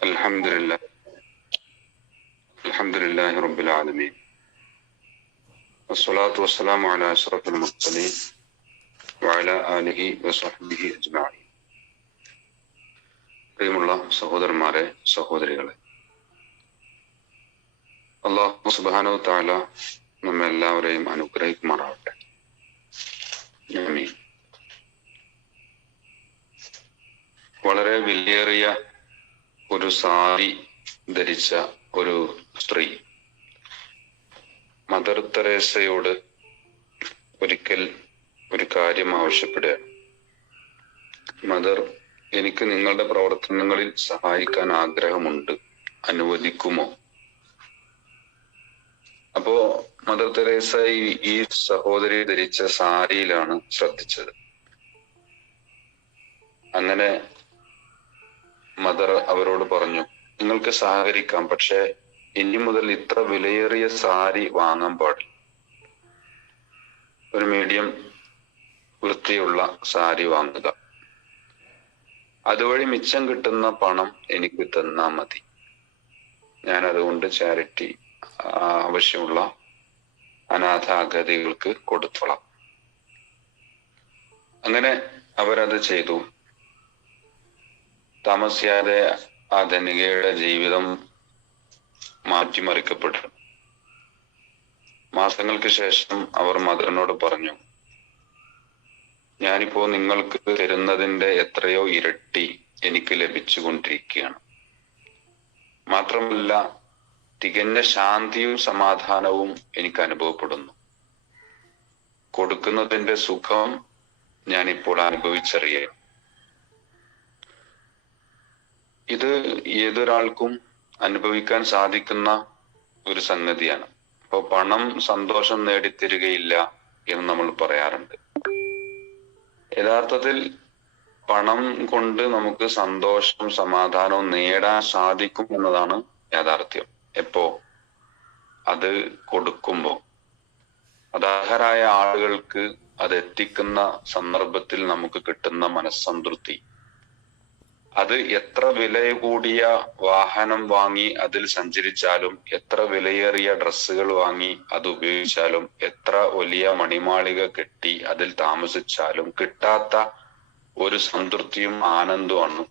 الحمد لله الحمد لله رب العالمين والصلاة والسلام على أشرف المرسلين وعلى آله وصحبه أجمعين പ്രിയമുള്ള സഹോദരന്മാരെ സഹോദരികളെ അള്ളാഹു സുബാനോ താല നമ്മെ എല്ലാവരെയും അനുഗ്രഹിക്കുമാറാവട്ടെ ആമീൻ. വളരെ വിലയേറിയ ഒരു സാരി ധരിച്ച ഒരു സ്ത്രീ. മദർ തെരേസയോട് ഒരിക്കൽ ഒരു കാര്യം ആവശ്യപ്പെടുക. മദർ എനിക്ക് നിങ്ങളുടെ പ്രവർത്തനങ്ങളിൽ സഹായിക്കാൻ ആഗ്രഹമുണ്ട്. അനുവദിക്കുമോ? അപ്പോ മദർ തെരേസ ഈ സഹോദരി ധരിച്ച സാരിയിലാണ് ശ്രദ്ധിച്ചത്. അങ്ങനെ മദർ അവരോട് പറഞ്ഞു നിങ്ങൾക്ക് സഹകരിക്കാം പക്ഷേ ഇനി മുതൽ ഇത്ര വിലയേറിയ സാരി വാങ്ങാൻ പാടില്ല. ഒരു മീഡിയം വൃത്തിയുള്ള സാരി വാങ്ങുക. അതുവഴി മിച്ചം കിട്ടുന്ന പണം എനിക്ക് തന്നാ മതി. ഞാൻ അതുകൊണ്ട് ചാരിറ്റി ആവശ്യമുള്ള അനാഥാഗതികൾക്ക് കൊടുത്തോളാം. അങ്ങനെ അവരത് ചെയ്തു. താമസിയാതെ ആ ധനികയുടെ ജീവിതം മാറ്റിമറിക്കപ്പെട്ടു. മാസങ്ങൾക്ക് ശേഷം അവർ മദറിനോട് പറഞ്ഞു ഞാനിപ്പോ നിങ്ങൾക്ക് തരുന്നതിന്റെ എത്രയോ ഇരട്ടി എനിക്ക് ലഭിച്ചുകൊണ്ടിരിക്കുകയാണ്. മാത്രമല്ല തികഞ്ഞ ശാന്തിയും സമാധാനവും എനിക്ക് അനുഭവപ്പെടുന്നു. കൊടുക്കുന്നതിന്റെ സുഖം ഞാനിപ്പോൾ അനുഭവിച്ചറിയാം. ഇത് ഏതൊരാൾക്കും അനുഭവിക്കാൻ സാധിക്കുന്ന ഒരു സംഗതിയാണ്. അപ്പൊ പണം സന്തോഷം നേടിത്തരികയില്ല എന്ന് നമ്മൾ പറയാറുണ്ട്. യഥാർത്ഥത്തിൽ പണം കൊണ്ട് നമുക്ക് സന്തോഷം സമാധാനവും നേടാൻ സാധിക്കും എന്നതാണ് യാഥാർത്ഥ്യം. എപ്പോ? അത് കൊടുക്കുമ്പോ. അത് അർഹരായ ആളുകൾക്ക് അത് എത്തിക്കുന്ന സന്ദർഭത്തിൽ നമുക്ക് കിട്ടുന്ന മനസ്സംതൃപ്തി. അത് എത്ര വില കൂടിയ വാഹനം വാങ്ങി അതിൽ സഞ്ചരിച്ചാലും എത്ര വിലയേറിയ ഡ്രസ്സുകൾ വാങ്ങി അത് ഉപയോഗിച്ചാലും എത്ര വലിയ മണിമാളിക കെട്ടി അതിൽ താമസിച്ചാലും കിട്ടാത്ത ഒരു സംതൃപ്തിയും ആനന്ദവുമാണ്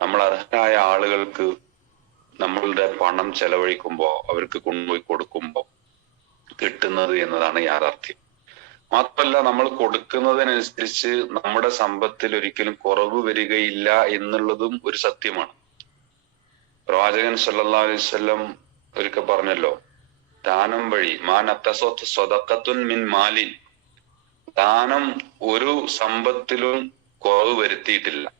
നമ്മൾ അർഹരായ ആളുകൾക്ക് നമ്മളുടെ പണം ചെലവഴിക്കുമ്പോ അവർക്ക് കൊണ്ടുപോയി കൊടുക്കുമ്പോ കിട്ടുന്നത് എന്നതാണ് യാഥാർത്ഥ്യം. മാത്രമല്ല നമ്മൾ കൊടുക്കുന്നതിനനുസരിച്ച് നമ്മുടെ സമ്പത്തിൽ ഒരിക്കലും കുറവ് വരികയില്ല എന്നുള്ളതും ഒരു സത്യമാണ്. പ്രവാചകൻ സല്ലാ അലൈവല്ലം ഒരിക്കൽ പറഞ്ഞല്ലോ ദാനം വഴി മാൻ സ്വതക്കത്തുൻ മിൻ മാലിൻ. ദാനം ഒരു സമ്പത്തിലും കുറവ് വരുത്തിയിട്ടില്ല.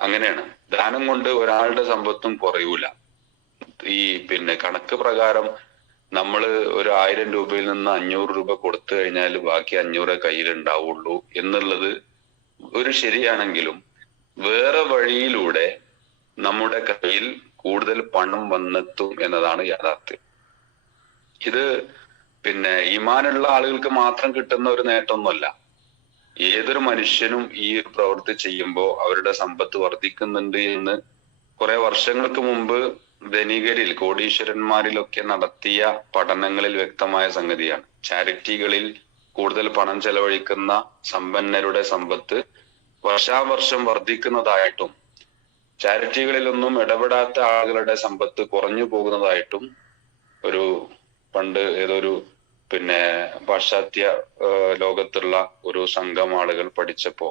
അങ്ങനെയാണ്. ദാനം കൊണ്ട് ഒരാളുടെ സമ്പത്തും കുറയൂല. ഈ പിന്നെ കണക്ക് പ്രകാരം നമ്മൾ ഒരു ആയിരം രൂപയിൽ നിന്ന് അഞ്ഞൂറ് രൂപ കൊടുത്തു കഴിഞ്ഞാൽ ബാക്കി അഞ്ഞൂറ് കയ്യിൽ ഉണ്ടാവുള്ളൂ എന്നുള്ളത് ഒരു ശരിയാണെങ്കിലും വേറെ വഴിയിലൂടെ നമ്മുടെ കയ്യിൽ കൂടുതൽ പണം വന്നെത്തും എന്നതാണ് യാഥാർത്ഥ്യം. ഇത് പിന്നെ ഈമാനുള്ള ആളുകൾക്ക് മാത്രം കിട്ടുന്ന ഒരു നേട്ടമൊന്നുമല്ല. ഏതൊരു മനുഷ്യനും ഈ പ്രവൃത്തി ചെയ്യുമ്പോൾ അവരുടെ സമ്പത്ത് വർദ്ധിക്കുന്നുണ്ട് എന്ന് കുറെ വർഷങ്ങൾക്ക് മുമ്പ് ധനികരിൽ കോടീശ്വരന്മാരിലൊക്കെ നടത്തിയ പഠനങ്ങളിൽ വ്യക്തമായ സംഗതിയാണ്. ചാരിറ്റികളിൽ കൂടുതൽ പണം ചെലവഴിക്കുന്ന സമ്പന്നരുടെ സമ്പത്ത് വർഷാവർഷം വർദ്ധിക്കുന്നതായിട്ടും ചാരിറ്റികളിലൊന്നും ഇടപെടാത്ത ആളുകളുടെ സമ്പത്ത് കുറഞ്ഞു പോകുന്നതായിട്ടും ഒരു പണ്ട് ഏതൊരു പിന്നെ പാശ്ചാത്യ ലോകത്തുള്ള ഒരു സംഘം ആളുകൾ പഠിച്ചപ്പോ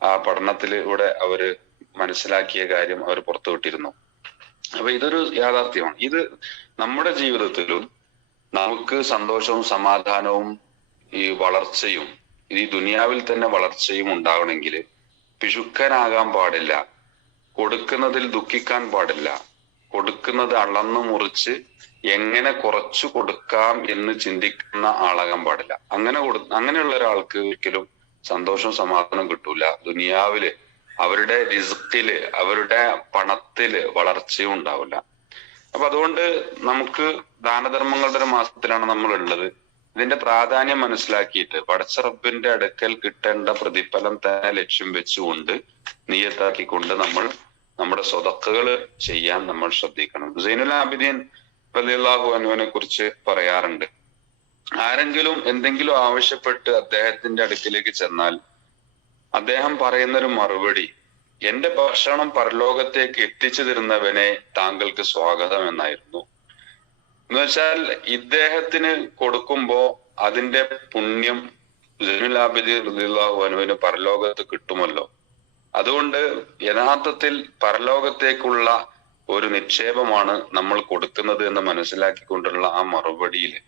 ആ പഠനത്തിലൂടെ അവർ മനസ്സിലാക്കിയ കാര്യം അവർ പുറത്തുവിട്ടിരുന്നു. അപ്പൊ ഇതൊരു യാഥാർത്ഥ്യമാണ്. ഇത് നമ്മുടെ ജീവിതത്തിലും നമുക്ക് സന്തോഷവും സമാധാനവും ഈ വളർച്ചയും ഈ ദുനിയാവിൽ തന്നെ വളർച്ചയും ഉണ്ടാവണമെങ്കിൽ പിശുക്കനാകാൻ പാടില്ല കൊടുക്കുന്നതിൽ ദുഃഖിക്കാൻ പാടില്ല കൊടുക്കുന്നത് അളന്നു മുറിച്ച് എങ്ങനെ കുറച്ചു കൊടുക്കാം എന്ന് ചിന്തിക്കുന്ന ആളാകാൻ പാടില്ല. അങ്ങനെ കൊടു അങ്ങനെയുള്ള ഒരാൾക്ക് ഒരിക്കലും സന്തോഷവും സമാധാനവും കിട്ടൂല. ദുനിയാവിൽ അവരുടെ രിസ്ക്കിൽ അവരുടെ പണത്തിൽ വളർച്ചയും ഉണ്ടാവില്ല. അപ്പൊ അതുകൊണ്ട് നമുക്ക് ദാനധർമ്മങ്ങളുടെ ഒരു മാസത്തിലാണ് നമ്മൾ ഉള്ളത് ഇതിന്റെ പ്രാധാന്യം മനസ്സിലാക്കിയിട്ട് പടച്ച റബ്ബിന്റെ അടുക്കൽ കിട്ടേണ്ട പ്രതിഫലം തന്നെ ലക്ഷ്യം വെച്ചുകൊണ്ട് നീയത്താക്കിക്കൊണ്ട് നമ്മൾ നമ്മുടെ സ്വതക്കുകൾ ചെയ്യാൻ നമ്മൾ ശ്രദ്ധിക്കണം. ഹുസൈനുൽ ആബിദീൻ വലിയാഹു അനുവിനെ കുറിച്ച് പറയാറുണ്ട്. ആരെങ്കിലും എന്തെങ്കിലും ആവശ്യപ്പെട്ട് അദ്ദേഹത്തിന്റെ അടുക്കിലേക്ക് ചെന്നാൽ അദ്ദേഹം പറയുന്നൊരു മറുപടി എന്റെ ഭക്ഷണം പരലോകത്തേക്ക് എത്തിച്ചു തരുന്നവനെ താങ്കൾക്ക് സ്വാഗതം എന്നായിരുന്നു. എന്ന് വെച്ചാൽ ഇദ്ദേഹത്തിന് കൊടുക്കുമ്പോ അതിന്റെ പുണ്യം ജനുലാബിദി അൻഹുവിന് പരലോകത്ത് കിട്ടുമല്ലോ. അതുകൊണ്ട് യഥാർത്ഥത്തിൽ പരലോകത്തേക്കുള്ള ഒരു നിക്ഷേപമാണ് നമ്മൾ കൊടുക്കുന്നത് എന്ന് മനസ്സിലാക്കിക്കൊണ്ടുള്ള ആ മറുപടിയിൽ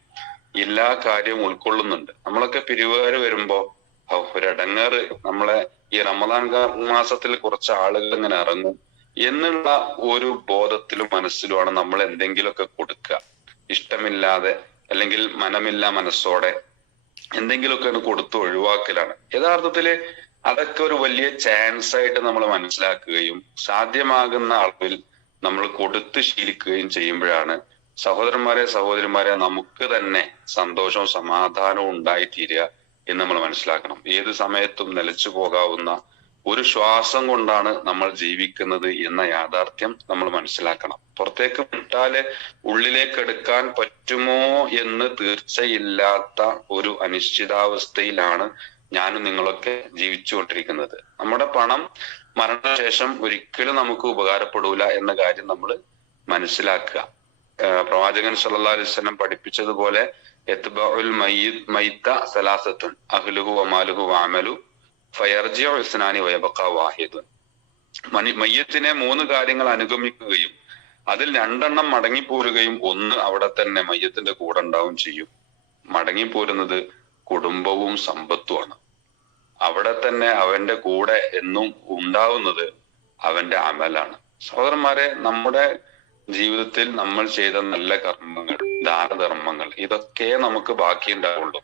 എല്ലാ കാര്യവും ഉൾക്കൊള്ളുന്നുണ്ട്. നമ്മളൊക്കെ പിരിവുകാർ വരുമ്പോ ഒരടങ്ങാറ് നമ്മളെ ഈ റമദാൻ മാസത്തിൽ കുറച്ച് ആളുകൾ ഇങ്ങനെ ഇറങ്ങും. എന്നുള്ള ഒരു ബോധത്തിലും മനസ്സിലുമാണ് നമ്മൾ എന്തെങ്കിലുമൊക്കെ കൊടുക്കുക. ഇഷ്ടമില്ലാതെ അല്ലെങ്കിൽ മനമില്ല മനസ്സോടെ എന്തെങ്കിലുമൊക്കെ കൊടുത്ത് ഒഴിവാക്കലാണ്. യഥാർത്ഥത്തിൽ അതൊക്കെ ഒരു വലിയ ചാൻസ് ആയിട്ട് നമ്മൾ മനസ്സിലാക്കുകയും സാധ്യമാകുന്ന അളവിൽ നമ്മൾ കൊടുത്ത് ശീലിക്കുകയും ചെയ്യുമ്പോഴാണ് സഹോദരന്മാരെ സഹോദരിമാരെ നമുക്ക് തന്നെ സന്തോഷവും സമാധാനവും ഉണ്ടായിത്തീരുക. എന്ന് നമ്മൾ മനസ്സിലാക്കണം. ഏത് സമയത്തും നിലച്ചു പോകാവുന്ന ഒരു ശ്വാസം കൊണ്ടാണ് നമ്മൾ ജീവിക്കുന്നത് എന്ന യാഥാർത്ഥ്യം നമ്മൾ മനസ്സിലാക്കണം. പുറത്തേക്ക് വിട്ടാൽ ഉള്ളിലേക്ക് എടുക്കാൻ പറ്റുമോ എന്ന് തീർച്ചയില്ലാത്ത ഒരു അനിശ്ചിതാവസ്ഥയിലാണ് ഞാനും നിങ്ങളൊക്കെ ജീവിച്ചുകൊണ്ടിരിക്കുന്നത്. നമ്മുടെ പണം മരണശേഷം ഒരിക്കലും നമുക്ക് ഉപകാരപ്പെടൂല എന്ന കാര്യം നമ്മൾ മനസ്സിലാക്കുക. പ്രവാചകൻ സല്ലല്ലാഹു അലൈഹി വസല്ലം പഠിപ്പിച്ചതുപോലെ അഹ്ലുഹു വമാലുഹു വഅമലു വാഹിദുൻ മയ്യത്തിനെ മൂന്ന് കാര്യങ്ങൾ അനുഗമിക്കുകയും അതിൽ രണ്ടെണ്ണം മടങ്ങിപ്പോരുകയും ഒന്ന് അവിടെ തന്നെ മയ്യത്തിന്റെ കൂടെ ഉണ്ടാവും ചെയ്യും. മടങ്ങിപ്പോരുന്നത് കുടുംബവും സമ്പത്തുമാണ്. അവിടെ തന്നെ അവന്റെ കൂടെ എന്നും ഉണ്ടാവുന്നത് അവന്റെ അമലാണ്. സഹോദരന്മാരെ നമ്മുടെ ജീവിതത്തിൽ നമ്മൾ ചെയ്ത നല്ല കർമ്മങ്ങൾ ദാനധർമ്മങ്ങൾ. ഇതൊക്കെ നമുക്ക് ബാക്കി ഉണ്ടാവുള്ളൂ.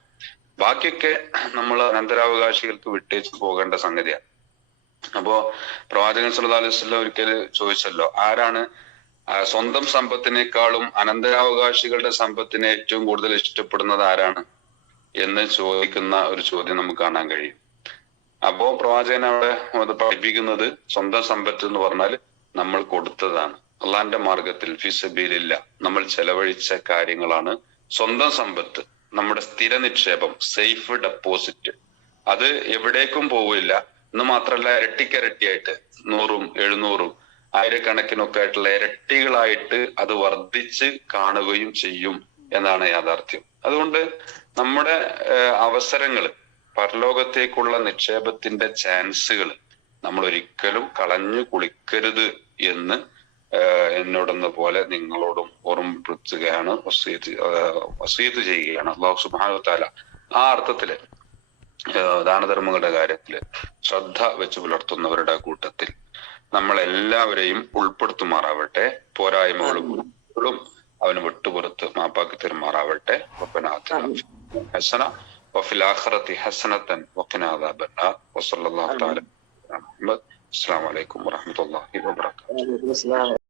ബാക്കിയൊക്കെ നമ്മൾ അനന്തരാവകാശികൾക്ക് വിട്ടേച്ച് പോകേണ്ട സംഗതിയാണ്. അപ്പോ പ്രവാചകൻ സല്ലല്ലാഹു അലൈഹി വസല്ലം ഒരിക്കൽ ചോദിച്ചല്ലോ ആരാണ് സ്വന്തം സമ്പത്തിനേക്കാളും അനന്തരാവകാശികളുടെ സമ്പത്തിനെ ഏറ്റവും കൂടുതൽ ഇഷ്ടപ്പെടുന്നത് ആരാണ് എന്ന് ചോദിക്കുന്ന ഒരു ചോദ്യം നമുക്ക് കാണാൻ കഴിയും. അപ്പോ പ്രവാചകൻ അവിടെ പഠിപ്പിക്കുന്നത് സ്വന്തം സമ്പത്ത് എന്ന് പറഞ്ഞാൽ നമ്മൾ കൊടുത്തതാണ്. അള്ളാന്റെ മാർഗത്തിൽ ഫിസബീലില്ല നമ്മൾ ചെലവഴിച്ച കാര്യങ്ങളാണ് സ്വന്തം സമ്പത്ത് നമ്മുടെ സ്ഥിര നിക്ഷേപം സേഫ് ഡെപ്പോസിറ്റ്. അത് എവിടേക്കും പോവില്ല എന്ന് മാത്രല്ല ഇരട്ടിക്കരട്ടിയായിട്ട് നൂറും എഴുന്നൂറും ആയിരക്കണക്കിനൊക്കെ ആയിട്ടുള്ള ഇരട്ടികളായിട്ട് അത് വർദ്ധിച്ച് കാണുകയും ചെയ്യും എന്നാണ് യാഥാർത്ഥ്യം. അതുകൊണ്ട് നമ്മുടെ അവസരങ്ങൾ പരലോകത്തേക്കുള്ള നിക്ഷേപത്തിന്റെ ചാൻസുകൾ നമ്മൾ ഒരിക്കലും കളഞ്ഞു കുളിക്കരുത് എന്ന് എന്നോടെന്ന പോലെ നിങ്ങളോടും ഓർമ്മപ്പെടുത്തുകയാണ് വസീത് വസീത്ത് ചെയ്യുകയാണ്. അള്ളാഹു സുബാനു താല ആ അർത്ഥത്തിൽ ദാനധർമ്മങ്ങളുടെ കാര്യത്തിൽ ശ്രദ്ധ വെച്ച് പുലർത്തുന്നവരുടെ കൂട്ടത്തിൽ നമ്മളെല്ലാവരെയും ഉൾപ്പെടുത്തുമാറാവട്ടെ പോരായ്മകളും അവന് വിട്ടുപുറത്ത് മാപ്പാക്കി തരുമാറാവട്ടെ. ഹസന വഫിലാഖറത്തി ഹസനത്തൻ വക്കിനാദാബന്ന അസ്സാം വലൈക്കും വാഹമത്തല്ലാഹി വാത്തു